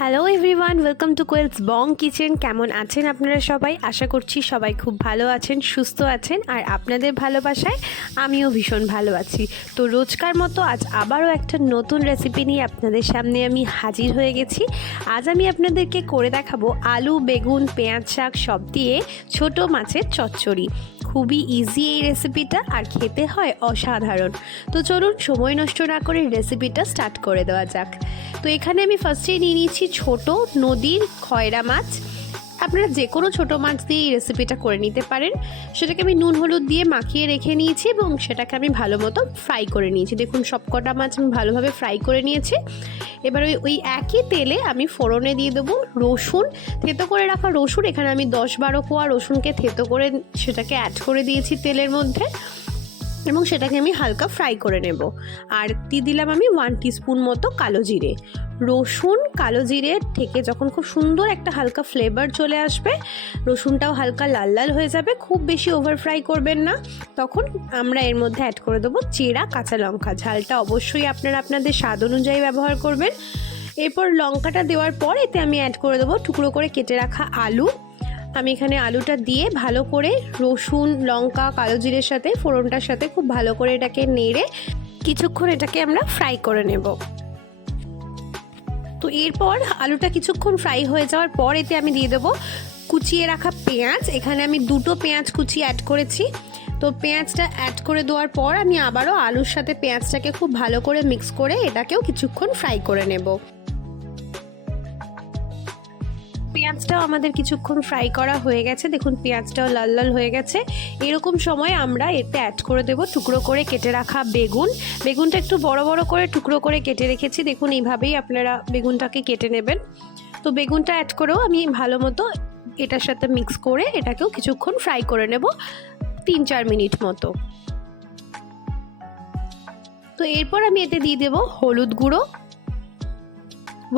Hello everyone, welcome to Koel's bong kitchen. কেমন আছেন আপনারা সবাই? আশা করছি সবাই খুব ভালো আছেন, সুস্থ আছেন, আর আপনাদের ভালোবাসায় আমিও ভীষণ ভালো আছি। তো রোজকার মতো আজ আবারও একটা নতুন রেসিপি নিয়ে আপনাদের সামনে আমি হাজির হয়ে গেছি। আজ আমি আপনাদেরকে করে দেখাবো আলু, বেগুন, পেঁয়াজ শাক সব দিয়ে ছোট মাছের চচ্চড়ি। খুবই ইজি এই রেসিপিটা, আর খেতে হয় অসাধারণ। তো চলুন সময় নষ্ট না করে রেসিপিটা স্টার্ট করে দেওয়া যাক। তো এখানে আমি ফার্স্টেই নিয়ে নিয়েছি ছোট নদীর খয়রা মাছ। আপনারা যে কোনো ছোটো মাছ দিয়ে এই রেসিপিটা করে নিতে পারেন। সেটাকে আমি নুন হলুদ দিয়ে মাখিয়ে রেখে নিয়েছি এবং সেটাকে আমি ভালো মতো ফ্রাই করে নিয়েছি। দেখুন সবকটা মাছ আমি ভালোভাবে ফ্রাই করে নিয়েছি। এবার ওই একই তেলে আমি ফোড়নে দিয়ে দেবো রসুন, থেতো করে রাখা রসুন। এখানে আমি 10-12 কোয়া রসুনকে থেতো করে সেটাকে অ্যাড করে দিয়েছি তেলের মধ্যে, এবং সেটাকে আমি হালকা ফ্রাই করে নেব। আর দিয়ে দিলাম আমি 1 টিস্পুন মতো কালো জিরে। রসুন কালো জিরে থেকে যখন খুব সুন্দর একটা হালকা ফ্লেভার চলে আসবে, রসুনটাও হালকা লাল লাল হয়ে যাবে, খুব বেশি ওভার ফ্রাই করবেন না, তখন আমরা এর মধ্যে অ্যাড করে দেবো চেরা কাঁচা লঙ্কা। ঝালটা অবশ্যই আপনারা আপনাদের স্বাদ অনুযায়ী ব্যবহার করবেন। এরপর লঙ্কাটা দেওয়ার পর এতে আমি অ্যাড করে দেবো টুকরো করে কেটে রাখা আলু। আমি এখানে আলুটা দিয়ে ভালো করে রসুন, লঙ্কা, কালো জিরের সাথে ফোড়নটার সাথে খুব ভালো করে এটাকে নেড়ে কিছুক্ষণ এটাকে আমরা ফ্রাই করে নেব। তো এরপর আলুটা কিছুক্ষণ ফ্রাই হয়ে যাওয়ার পর এতে আমি দিয়ে দেবো কুচিয়ে রাখা পেঁয়াজ। এখানে আমি 2টো পেঁয়াজ কুচি অ্যাড করেছি। তো পেঁয়াজটা অ্যাড করে দেওয়ার পর আমি আবারও আলুর সাথে পেঁয়াজটাকে খুব ভালো করে মিক্স করে এটাকেও কিছুক্ষণ ফ্রাই করে নেব। পেঁয়াজটাও আমাদের কিছুক্ষণ ফ্রাই করা হয়ে গেছে। দেখুন পেঁয়াজটাও লাল লাল হয়ে গেছে। এরকম সময় আমরা এতে অ্যাড করে দেব টুকরো করে কেটে রাখা বেগুন। বেগুনটা একটু বড় বড় করে টুকরো করে কেটে রেখেছি। দেখুন এইভাবেই আপনারা বেগুনটাকে কেটে নেবেন। তো বেগুনটা অ্যাড করেও আমি ভালো মতো এটার সাথে মিক্স করে এটাকেও কিছুক্ষণ ফ্রাই করে নেব, 3-4 মিনিট মতো। তো এরপর আমি এতে দিয়ে দেব হলুদ গুঁড়ো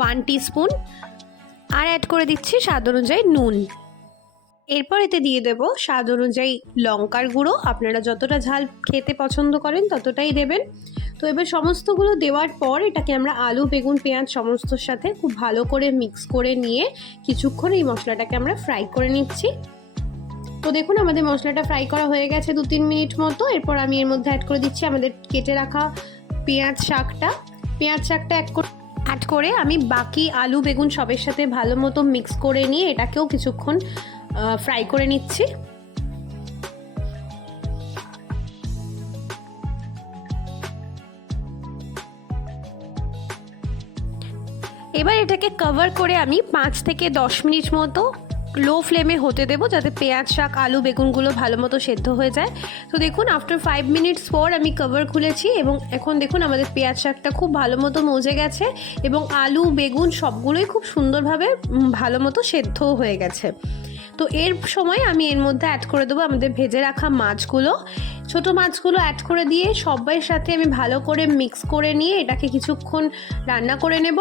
1 টিস্পুন, আর অ্যাড করে দিচ্ছি স্বাদ অনুযায়ী নুন। এরপর এতে দিয়ে দেব স্বাদ অনুযায়ী লঙ্কার গুঁড়ো। আপনারা যতটা ঝাল খেতে পছন্দ করেন ততটাই দেবেন। তো এবার সমস্তগুলো দেওয়ার পর এটাকে আমরা আলু, বেগুন, পেঁয়াজ সমস্তর সাথে খুব ভালো করে মিক্স করে নিয়ে কিছুক্ষণ এই মশলাটাকে আমরা ফ্রাই করে নিচ্ছি। তো দেখুন আমাদের মশলাটা ফ্রাই করা হয়ে গেছে 2-3 মিনিট মতো। এরপর আমি এর মধ্যে অ্যাড করে দিচ্ছি আমাদের কেটে রাখা পেঁয়াজ শাকটা। অ্যাড করে আমি বাকি আলু, বেগুন সবের সাথে ভালো মতো মিক্স করে নিয়ে এটাকেও কিছুক্ষণ ফ্রাই করে নিচ্ছি। এবার এটাকে কভার করে আমি 5 থেকে 10 মিনিট মতো লো ফ্লেমে হতে দেবো, যাতে পেঁয়াজ শাক, আলু, বেগুনগুলো ভালো মতো সেদ্ধ হয়ে যায়। তো দেখুন আফটার 5 মিনিটস পর আমি কভার খুলেছি, এবং এখন দেখুন আমাদের পেঁয়াজ শাকটা খুব ভালো মতো মজে গেছে, এবং আলু, বেগুন সবগুলোই খুব সুন্দরভাবে ভালো মতো সেদ্ধও হয়ে গেছে। তো এর সময় আমি এর মধ্যে অ্যাড করে দেবো আমাদের ভেজে রাখা মাছগুলো। ছোট মাছগুলো অ্যাড করে দিয়ে সবাইয়ের সাথে আমি ভালো করে মিক্স করে নিয়ে এটাকে কিছুক্ষণ রান্না করে নেব।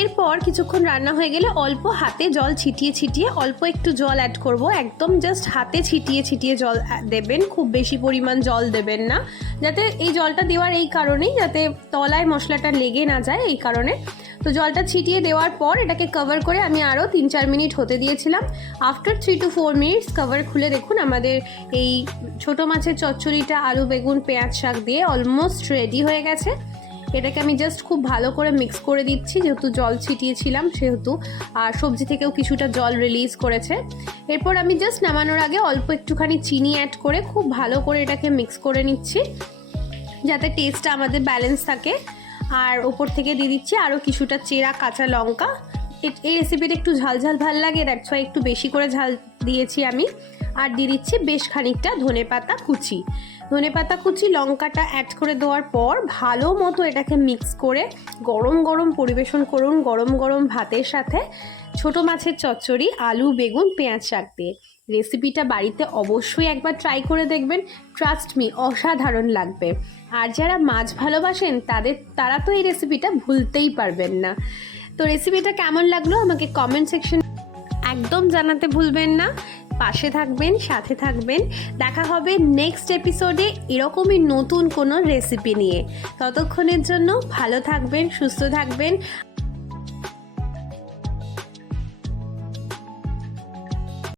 এরপর কিছুক্ষণ রান্না হয়ে গেলে অল্প হাতে জল ছিটিয়ে ছিটিয়ে অল্প একটু জল অ্যাড করব। একদম জাস্ট হাতে ছিটিয়ে ছিটিয়ে জল দেবেন, খুব বেশি পরিমাণ জল দেবেন না। যাতে এই জলটা দেওয়ার এই কারণেই যাতে তলায় মশলাটা লেগে না যায়, এই কারণে। তো জলটা ছিটিয়ে দেওয়ার পর এটাকে কভার করে আমি আরও 3-4 মিনিট হতে দিয়েছিলাম। আফটার 3 to 4 মিনিটস কভার খুলে দেখুন আমাদের এই ছোটো মাছের চচ্চড়িটা আলু, বেগুন, পেঁয়াজ শাক দিয়ে অলমোস্ট রেডি হয়ে গেছে। এটাকে আমি জাস্ট খুব ভালো করে মিক্স করে দিচ্ছি, যেহেতু জল ছিটিয়েছিলাম সেহেতু, আর সবজি থেকেও কিছুটা জল রিলিজ করেছে। এরপর আমি জাস্ট নামানোর আগে অল্প একটুখানি চিনি অ্যাড করে খুব ভালো করে এটাকে মিক্স করে নিচ্ছি, যাতে টেস্টটা আমাদের ব্যালেন্স থাকে। আর ওপর থেকে দিয়ে দিচ্ছি আরও কিছুটা চেরা কাঁচা লঙ্কা। এই রেসিপিটা একটু ঝাল ঝাল ভাল লাগে, দ্যাটস ওয়াই একটু বেশি করে ঝাল দিয়েছি আমি। আর দিয়ে দিচ্ছি বেশ খানিকটা ধনেপাতা কুচি। ধনেপাতা কুচি, লঙ্কাটা অ্যাড করে দেওয়ার পর ভালো মতো এটাকে মিক্স করে গরম গরম পরিবেশন করুন, গরম গরম ভাতের সাথে ছোটো মাছের চচ্চড়ি আলু, বেগুন, পেঁয়াজ শাক দিয়ে। রেসিপিটা বাড়িতে অবশ্যই একবার ট্রাই করে দেখবেন, ট্রাস্ট মি অসাধারণ লাগবে। আর যারা মাছ ভালোবাসেন তারা তো এই রেসিপিটা ভুলতেই পারবেন না। তো রেসিপিটা কেমন লাগলো আমাকে কমেন্ট সেকশন একদম জানাতে ভুলবেন না। পাশে থাকবেন, সাথে থাকবেন। দেখা হবে নেক্সট এপিসোডে এরকমই নতুন কোনো রেসিপি নিয়ে। ততক্ষণের জন্য ভালো থাকবেন, সুস্থ থাকবেন